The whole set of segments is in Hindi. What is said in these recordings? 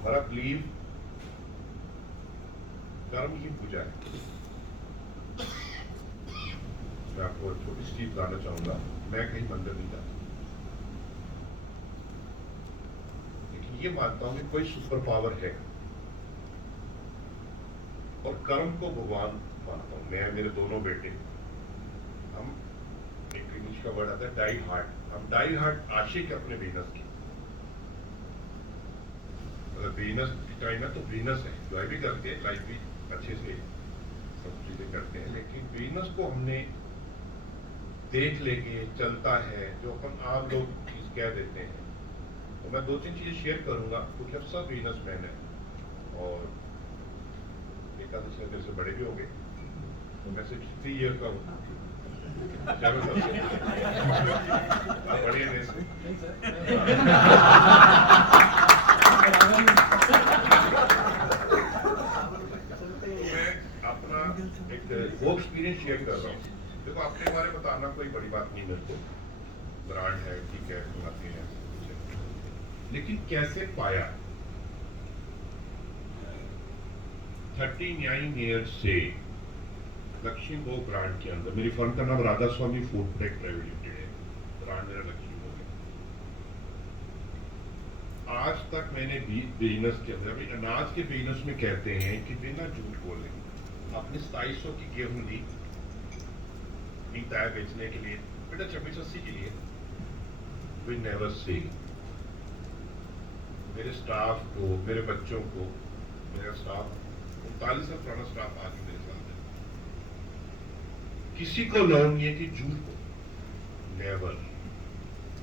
हमारा बिलीव कर्म की पूजा है। मैं आपको एक छोटी सी चीज बताना चाहूंगा। मैं कहीं मंदिर नहीं जाता, लेकिन ये मानता हूं कि कोई सुपर पावर है और कर्म को भगवान मानता हूं। मैं, मेरे दोनों बेटे, हम एक इंग्लिश का वर्ड आता है डाई हार्ट, हम डाई हार्ट आशिक है अपने वीनस की। अगर वीनस टाइम है तो वीनस है, एंजॉय भी करके लाइफ भी अच्छे से सब चीजें करते हैं, लेकिन वीनस को हमने देख लेके चलता है जो अपन आम लोग चीज कह देते हैं। तो मैं 2-3 चीजें शेयर करूंगा क्योंकि अब सब वीनस मैन है और एक आधे से मेरे से बड़े भी हो गए, तो मैं 63 ईयर का हूँ। क्या मैं आप बड़े हैं मेरे से? अपना एक वो एक्सपीरियंस शेयर कर रहा हूँ। देखो, अपने बारे में बताना कोई बड़ी बात नहीं, मेरे को ब्रांड है, ठीक है, सुनाते हैं, लेकिन कैसे पाया 39 ईयर्स से लक्ष्मी भोग ब्रांड के अंदर। मेरी फर्म का नाम राधा स्वामी फूड टेक प्राइवेट लिमिटेड है, ब्रांड मेरा लक्ष्मी भोग है। आज तक मैंने बिजनेस के अंदर, अनाज के बिजनेस में कहते हैं कि बिना झूठ बोले आपने 2700 की गेहूं ली, नीता है बेचने के लिए, बेटा 2680 के लिए, वी नेवर से। मेरे स्टाफ को, मेरे बच्चों को, मेरा स्टाफ 39 साल पुराना स्टाफ आज भी मेरे साथ है, किसी को लोन नहीं है कि झूठ को, नेवर।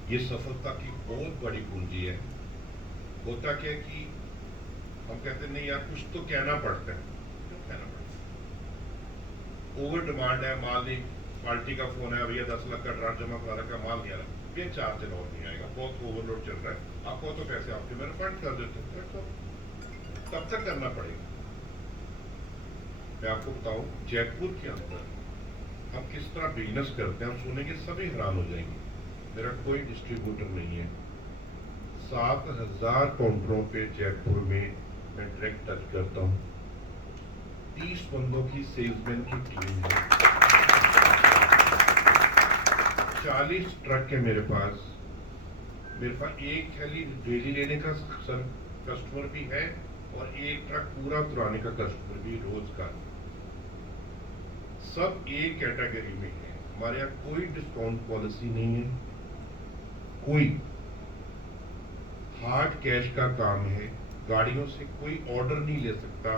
ये सफलता की बहुत बड़ी पूंजी है। होता क्या कि हम कहते नहीं यार, कुछ तो कहना पड़ता है। क्यों कहना पड़ता है? ओवर डिमांड है, माल नहीं, पार्टी का फोन है, भैया 10 लाख का ड्राफ्ट जमा करा रखा, माल नहीं आ रहा, ये 4 दिन और नहीं आएगा, बहुत ओवरलोड चल रहा है, आपको तो पैसे आपके मेरे फंड कर देते हैं, तो तब तक करना पड़ेगा। मैं आपको बताऊं, जयपुर के अंदर हम किस तरह बिजनेस करते हैं, हम सुनेंगे सभी हैरान हो जाएंगे। मेरा कोई डिस्ट्रीब्यूटर नहीं है, 7000 काउंटरों पे जयपुर में मैं डायरेक्ट टच करता हूँ, 30 बंदों की सेल्समैन की टीम है, 40 ट्रक है मेरे पास एक थैली डेली लेने का कस्टमर भी है और एक ट्रक पूरा उतराने का कस्टमर भी रोज का। सब एक कैटेगरी में है। हमारे यहाँ कोई डिस्काउंट पॉलिसी नहीं है, कोई हार्ड कैश का काम है, गाड़ियों से कोई ऑर्डर नहीं ले सकता।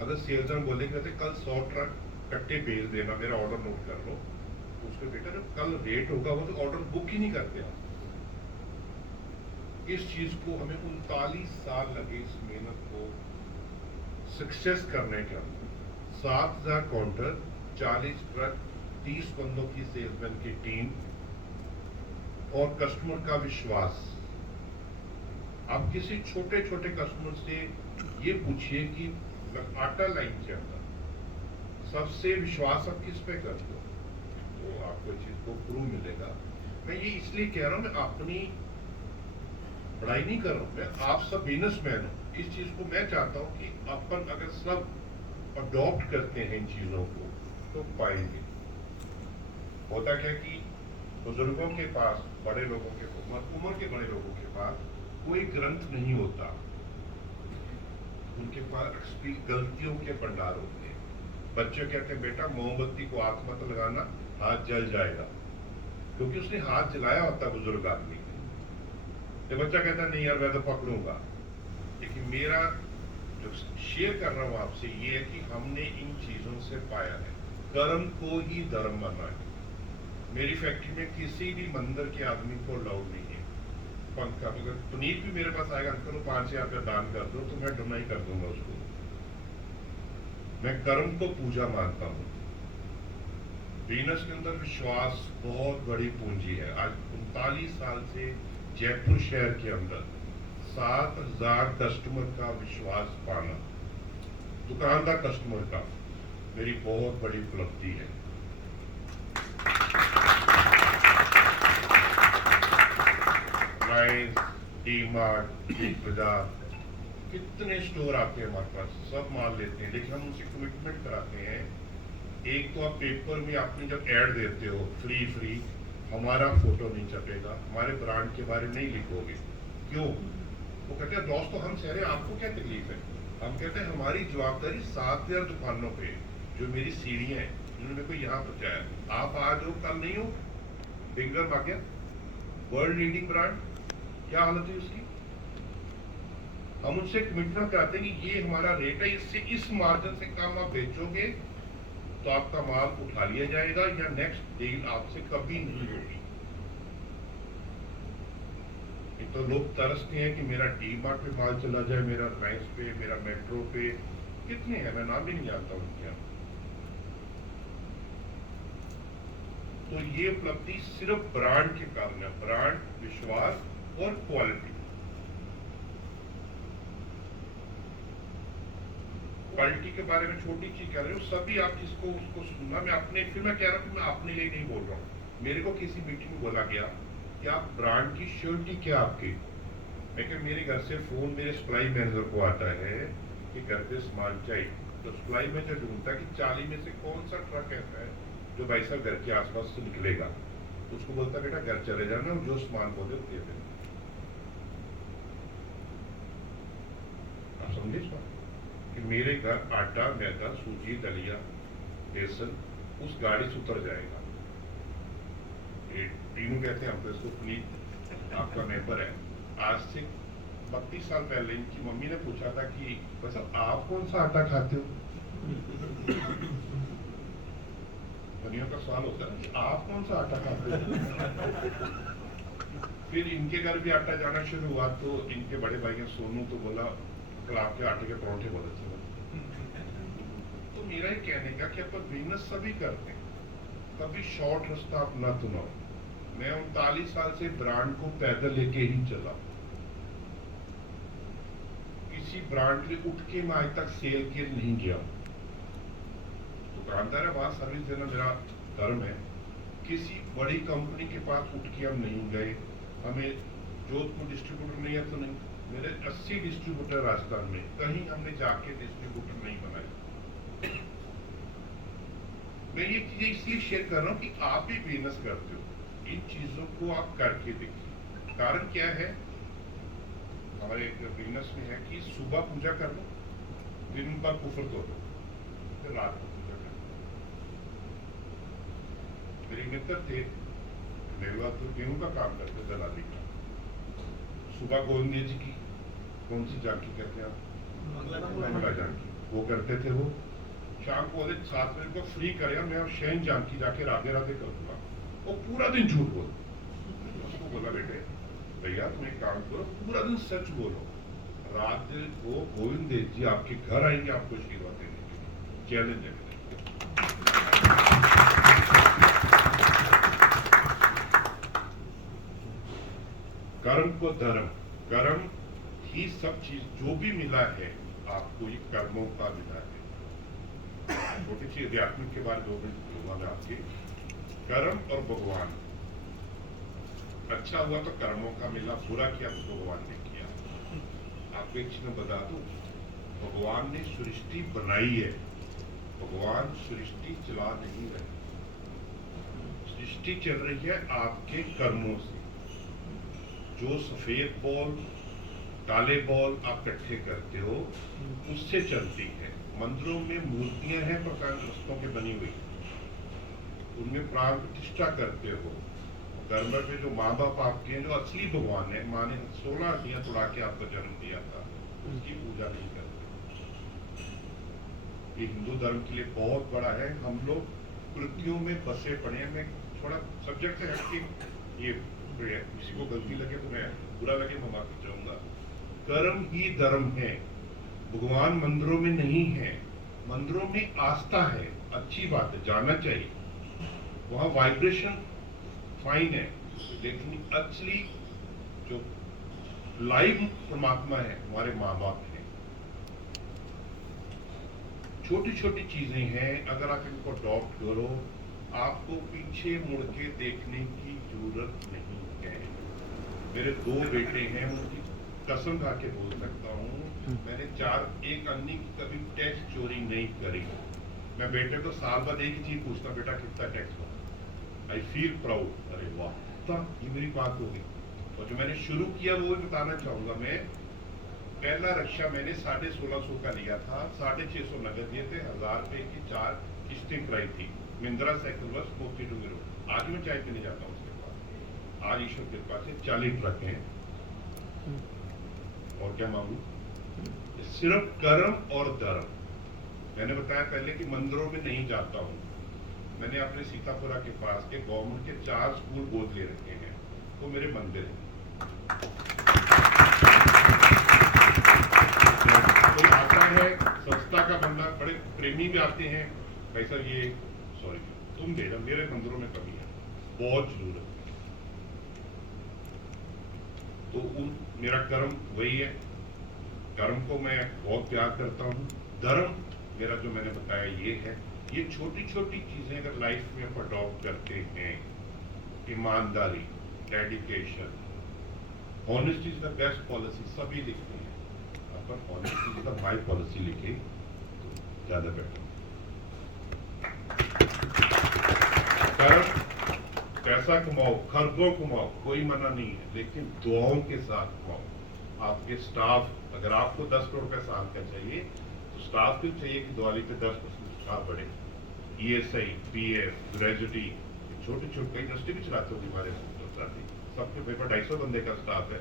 अगर सेल्समैन बोलेंगे कल 100 ट्रक कट्टे भेज देना, मेरा ऑर्डर नोट कर लो, तो उसके बेटा जब कल रेट होगा वो तो ऑर्डर बुक ही नहीं करते आप। इस चीज को हमें 39 साल लगे, इस मेहनत को सक्सेस करने के अंदर। 7000 काउंटर, 40 ट्रक, 30 बंदों की सेल्समैन की टीम और कस्टमर का विश्वास। आप किसी छोटे छोटे कस्टमर से ये पूछिए कि आटा लाइन के अंदर सबसे विश्वास आप किस पे करते हो, तो आपको इस चीज को प्रूव मिलेगा। मैं ये इसलिए कह रहा हूं, मैं अपनी बड़ाई नहीं कर रहा हूं, मैं आप सब बिजनेसमैन हो। इस चीज को मैं चाहता हूं कि अपन अगर सब अडॉप्ट करते हैं इन चीजों को तो पाएंगे। होता क्या कि बुजुर्गों के पास, बड़े लोगों के उम्र के बड़े लोगों के पास कोई ग्रंथ नहीं होता, उनके पास गलतियों के भंडार होते हैं। बच्चे कहते हैं बेटा मोमबत्ती को हाथ मत लगाना, हाथ जल जाएगा, क्योंकि उसने हाथ जलाया होता बुजुर्ग आदमी। तो बच्चा कहता है नहीं यार मैं तो पकड़ूंगा। लेकिन मेरा जो शेयर कर रहा हूं आपसे ये है कि हमने इन चीजों से पाया है, कर्म को ही धर्म माना है। मेरी फैक्ट्री में किसी भी मंदिर के आदमी को अलाउड नहीं है पंखा। अगर पुनीत भी मेरे पास आएगा, अंकल 5000 रुपया दान कर दो, तो मैं डुनाई कर दूंगा उसको। मैं कर्म को पूजा मानता हूं। बिजनेस के अंदर विश्वास बहुत बड़ी पूंजी है। आज 39 साल से जयपुर शहर के अंदर 7000 कस्टमर का विश्वास पाना, दुकानदार कस्टमर का, मेरी बहुत बड़ी उपलब्धि है। डी मार्ट, बिग बाजार, कितने स्टोर आते हैं हमारे पास, सब माल लेते हैं, लेकिन हम उनसे कमिटमेंट कराते हैं। एक तो आप पेपर में आपने जब ऐड देते हो फ्री हमारा फोटो नहीं छपेगा, हमारे ब्रांड के बारे में नहीं लिखोगे। क्यों? वो कहते हैं दोस्तों हम कह रहे हैं आपको क्या तकलीफ है? हम कहते हैं हमारी जवाबदारी 7,000 दुकानों पे जो मेरी सीढ़ियाँ हैं जिन्होंने मेरे को यहाँ पहुँचाया, आप आज हो कल नहीं हो। बिंगर भाग्य वर्ल्ड लीडिंग ब्रांड, क्या हालत है उसकी? हम उनसे कमिटमेंट कराते हैं कि ये हमारा रेट है, इससे इस मार्जिन से कम आप बेचोगे तो आपका माल उठा लिया जाएगा या नेक्स्ट डील आपसे कभी नहीं होगी। तो लोग तरसते हैं कि मेरा डी मार्ट पे माल चला जाए, मेरा रिलायंस पे, मेरा मेट्रो पे, कितने हैं मैं नाम भी नहीं जानता उनके यहाँ। तो ये उपलब्धि सिर्फ ब्रांड के कारण है, ब्रांड, विश्वास और क्वालिटी। क्वालिटी के बारे में छोटी चीज कह रहे हो, सभी आप जिसको उसको सुनना, मैं अपने फिर मैं कह रहा हूँ मैं अपने लिए नहीं बोल रहा हूँ। मेरे को किसी मीटिंग में बोला गया कि आप ब्रांड की श्योरिटी क्या आपकी? मैं क्या, मेरे घर से फोन मेरे सप्लाई मैनेजर को आता है कि घर पे सामान चाहिए, तो सप्लाई मैनेजर ढूंढता है कि 40 में से कौन सा ट्रक ऐसा है जो भाई साहब घर के आसपास से निकलेगा। उसको बोलता बेटा घर चले जाना, जो सामान बोले दे देना। आप समझे कि मेरे घर आटा, मैदा, सूजी, दलिया, बेसन उस गाड़ी से उतर जाएगा। टीनू कहते हैं हम तो इसको, प्लीज आपका मेंबर है। आज से 32 साल पहले इनकी मम्मी ने पूछा था कि बस आप कौन सा आटा खाते हो? दुनिया का सवाल होता है कि आप कौन सा आटा खाते हो? फिर इनके घर भी आटा जाना शुरू हुआ तो इनके बड़े भाई ने सोनू तो बोला कल आपके आटे के परोठे बहुत अच्छे बने। तो मेरा ये कहने का कि अपन बिजनेस सभी करते हैं, कभी शॉर्ट रास्ता आप न चुनाओ। मैं 39 साल से ब्रांड को पैदल लेके ही चला, किसी ब्रांड के उठ के मैं आज तक सेल के नहीं गया। दुकानदार है, वहां सर्विस देना मेरा धर्म है। किसी बड़ी कंपनी के पास उठ के हम नहीं गए। हमें जोधपुर डिस्ट्रीब्यूटर नहीं है तो नहीं, मेरे 80 डिस्ट्रीब्यूटर राजस्थान में, कहीं हमने जाके डिस्ट्रीब्यूटर नहीं बनाए। मैं ये चीजें इसलिए शेयर कर रहा हूँ कि आप भी बिजनेस करते हो, इन चीजों को आप करके देखिए। कारण क्या है, हमारे बिजनेस में है कि सुबह पूजा कर लो, दिन पर कुफर तोड़ लो, फिर रात को पूजा कर लो। मेरे मित्र थे, मेरे बाद तो गेहूं का काम करते, दलाली का। सुबह गोविंद जी की कौन सी झांकी कहते हैं आप, मंगला झांकी, वो करते थे। वो शाम को 7 बजे को फ्री करे, मैं शैन झांकी जाके राधे राधे करूंगा। वो पूरा दिन झूठ बोल। उसको बोला बेटे भैया तुम एक काम करो, पूरा दिन सच बोलो, रात को गोविंद देव जी आपके घर आएंगे आपको आशीर्वाद देने के लिए। चैलेंज है। कर्म को धर्म, कर्म ही सब चीज जो भी मिला है आपको, ये कर्मों का मिला है। छोटी सी अध्यात्मिक के बारे में 2 मिनट बोलूंगा मैं आपके। कर्म और भगवान, अच्छा हुआ तो कर्मों का मिला, बुरा किया तो भगवान ने किया। आपको एक चीज बता दूं, भगवान ने सृष्टि बनाई है, भगवान सृष्टि चला नहीं रहे। सृष्टि चल रही है आपके कर्मों से। जो सफेद बॉल काले बॉल आप इकट्ठे करते हो उससे चलती है। मंदिरों में मूर्तियां हैं प्रकांड रस्तों की बनी हुई, उनमें प्राण प्रतिष्ठा करते हो। घर में जो माँ बाप आपके हैं, जो असली भगवान है, माँ ने 16 हड्डियां तोड़ा के आपको जन्म दिया था, उसकी पूजा नहीं करते। ये हिंदू धर्म के लिए बहुत बड़ा है। हम लोग कृतियों में बसे पड़े हैं। मैं थोड़ा सब्जेक्ट से हटके, ये किसी को गलती लगे तो मैं, बुरा लगे मैं माफी चाहूंगा। कर्म ही धर्म है, भगवान मंदिरों में नहीं है। मंदिरों में आस्था है, अच्छी बात है, जाना चाहिए, वहां वाइब्रेशन फाइन है, लेकिन असली जो लाइव परमात्मा है हमारे माँ बाप हैं। छोटी छोटी चीजें हैं, अगर आप इनको अडॉप्ट करो, आपको पीछे मुड़ के देखने की जरूरत नहीं है। मेरे 2 बेटे हैं, उनकी कसम खा के बोल सकता हूँ, मैं चार एक अन्नी की कभी टैक्स चोरी नहीं करी। मैं बेटे को साल बाद एक ही चीज पूछता, बेटा कितना टैक्स हुआ। आई फील प्राउड, अरे वाह तो ये मेरी बात होगी। और जो मैंने शुरू किया वो भी बताना चाहूंगा मैं। पहला रक्षा मैंने 1650 का लिया था, 650 नगद दिए थे, 1000 रुपए की 4 किस्तें कराई थी। महिंद्रा साइकिल बस मोती डूंगरो। आज मैं चाय पीने जाता हूँ उसके पास। आज ईश्वर के पास 40 ट्रक हैं। और क्या मांगू? सिर्फ कर्म और धर्म। मैंने बताया पहले कि मंदिरों में नहीं जाता हूँ। मैंने अपने सीतापुरा के पास के गवर्नमेंट के 4 स्कूल गोद ले रखे हैं, वो मेरे मंदिर हैं। कोई आता है संस्था का बंदा, बड़े प्रेमी भी आते हैं, भाई सर ये सॉरी तुम दे दो, मेरे मंदिरों में कमी है, बहुत जरूरत है। तो मेरा कर्म वही है। कर्म को मैं बहुत प्यार करता हूँ। धर्म मेरा जो मैंने बताया ये है। ये छोटी छोटी चीजें अगर लाइफ में आप अडॉप्ट करते हैं, ईमानदारी, dedication, honesty is the best policy, सभी लिखते हैं। अपन honesty is the my policy लिखे तो ज्यादा बेटर। कर्म, पैसा कमाओ, खर्चों कमाओ, कोई मना नहीं है, लेकिन दुआओं के साथ कमाओ। आपके स्टाफ, अगर आपको 10 करोड़ का साल का चाहिए तो स्टाफ को चाहिए कि दिवाली पे 10% स्टाफ बढ़े। ESI, PF, ग्रेजुटी, छोटे छोटे इंडस्ट्री भी चलाते हो हमारे सबके पेपर 250 बंदे का स्टाफ है।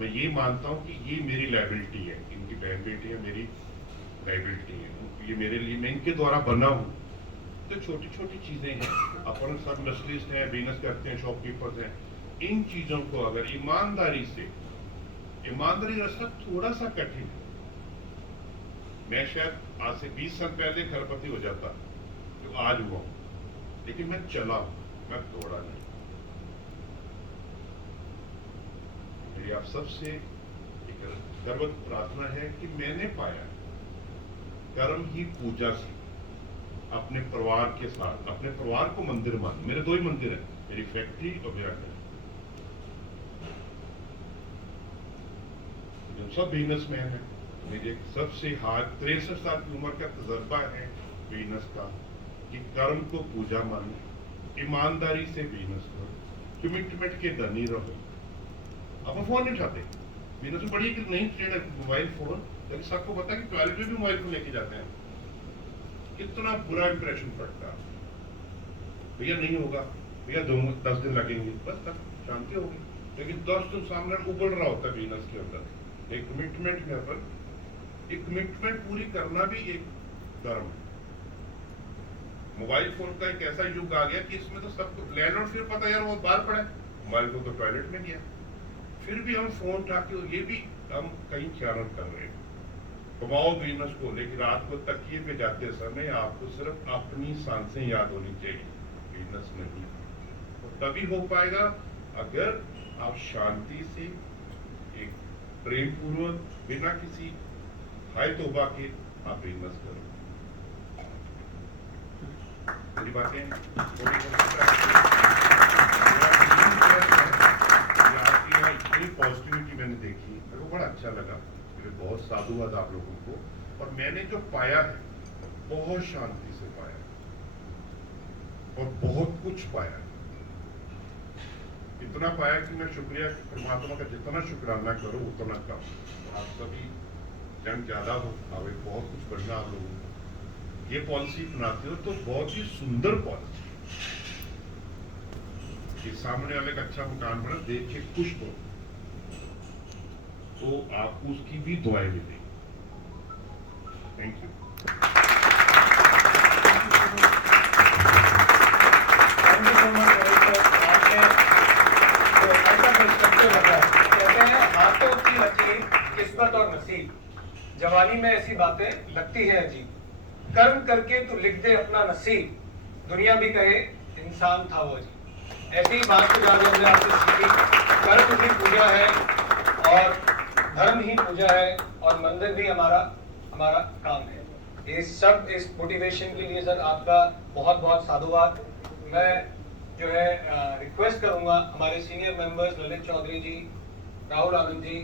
मैं ये मानता हूँ कि ये मेरी लाइबिलिटी है, इनकी बहन बेटी है, मेरी लाइबिलिटी है, ये मेरे लिए, मैं इनके द्वारा बना हूँ। तो छोटी छोटी चीजें हैं। अपन सब नस्लिस्ट हैं, बिजनेस करते हैं, शॉपकीपर्स हैं, इन चीजों को अगर ईमानदारी से, ईमानदारी रास्ता थोड़ा सा कठिन है। मैं शायद आज से 20 साल पहले खरपति हो जाता जो आज हुआ, लेकिन मैं चला, मैं तोड़ा नहीं। मेरी आप सबसे एक गर्वत प्रार्थना है कि मैंने पाया कर्म ही पूजा से अपने परिवार के साथ, अपने परिवार को मंदिर मान। मेरे 2 ही मंदिर हैं, मेरी फैक्ट्री और मेरा घर। सब बिजनेसमैन है, मेरे सबसे हाथ 63 साल की उम्र का तजर्बा है बिजनेस का कि कर्म को पूजा मानो, ईमानदारी से बिजनेस करो, कमिटमेंट के धनी रहो। अब फोन नहीं उठाते, बिजनेस में बड़ी नहीं ट्रेड है मोबाइल फोन, लेकिन सबको पता है कि टॉयलेट में भी मोबाइल फोन लेके जाते हैं। कितना बुरा इंप्रेशन पड़ता है। भैया नहीं होगा, भैया 10 दिन लगेंगे, बस तब शांति होगी। लेकिन 10 दिन सामने उबल रहा होता है बिजनेस के अंदर। एक कमिटमेंट में अपन, एक कमिटमेंट पूरी करना भी एक धर्म है। मोबाइल फोन का एक ऐसा युग आ गया कि इसमें तो सबको लैंडलॉर्ड फिर पता यार वो बाहर पड़ा है, मोबाइल को तो टॉयलेट में गया, फिर भी हम फोन उठा के, ये भी हम कहीं खयानत कर रहे हैं। कमाओ बिजनेस को, लेकिन रात को तकिए पे जाते समय आपको सिर्फ अपनी सांसें याद होनी चाहिए, बिजनेस नहीं। तो तभी हो पाएगा अगर आप शांति से, एक प्रेम पूर्वक, बिना किसी हाय तौबा के आप बिजनेस करो। मेरी बातें इतनी पॉजिटिविटी मैंने देखी, मेरे को बड़ा अच्छा लगा। मेरे बहुत साधुवाद आप लोगों को। और मैंने जो पाया है बहुत शांति से पाया और बहुत कुछ पाया। इतना पाया कि मैं शुक्रिया परमात्मा का जितना शुक्राना करूं उतना कम। आप सभी जन ज्यादा हो, हमें बहुत कुछ बढ़ना आप लोगों को। ये पॉलिसी बनाते हो तो बहुत ही सुंदर पॉलिसी, कि सामने वाले का अच्छा मकान बना, देख के खुश हो तो आपको उसकी भी दुआएं मिलेंगी। Thank you. हाथों की लकीर, किस्मत और नसीब, जवानी में ऐसी बातें लगती है अजीब। कर्म करके तू लिख दे अपना नसीब, दुनिया भी कहे इंसान था वो अजीब। ऐसी ही बात को जाने हमने आपसे सीखी। कर्म ही पूजा है और धर्म ही पूजा है और मंदिर भी हमारा काम है। इस मोटिवेशन के लिए सर आपका बहुत बहुत साधुवाद। मैं जो है रिक्वेस्ट करूंगा हमारे सीनियर मेंबर्स ललित चौधरी जी, राहुल आनंद जी,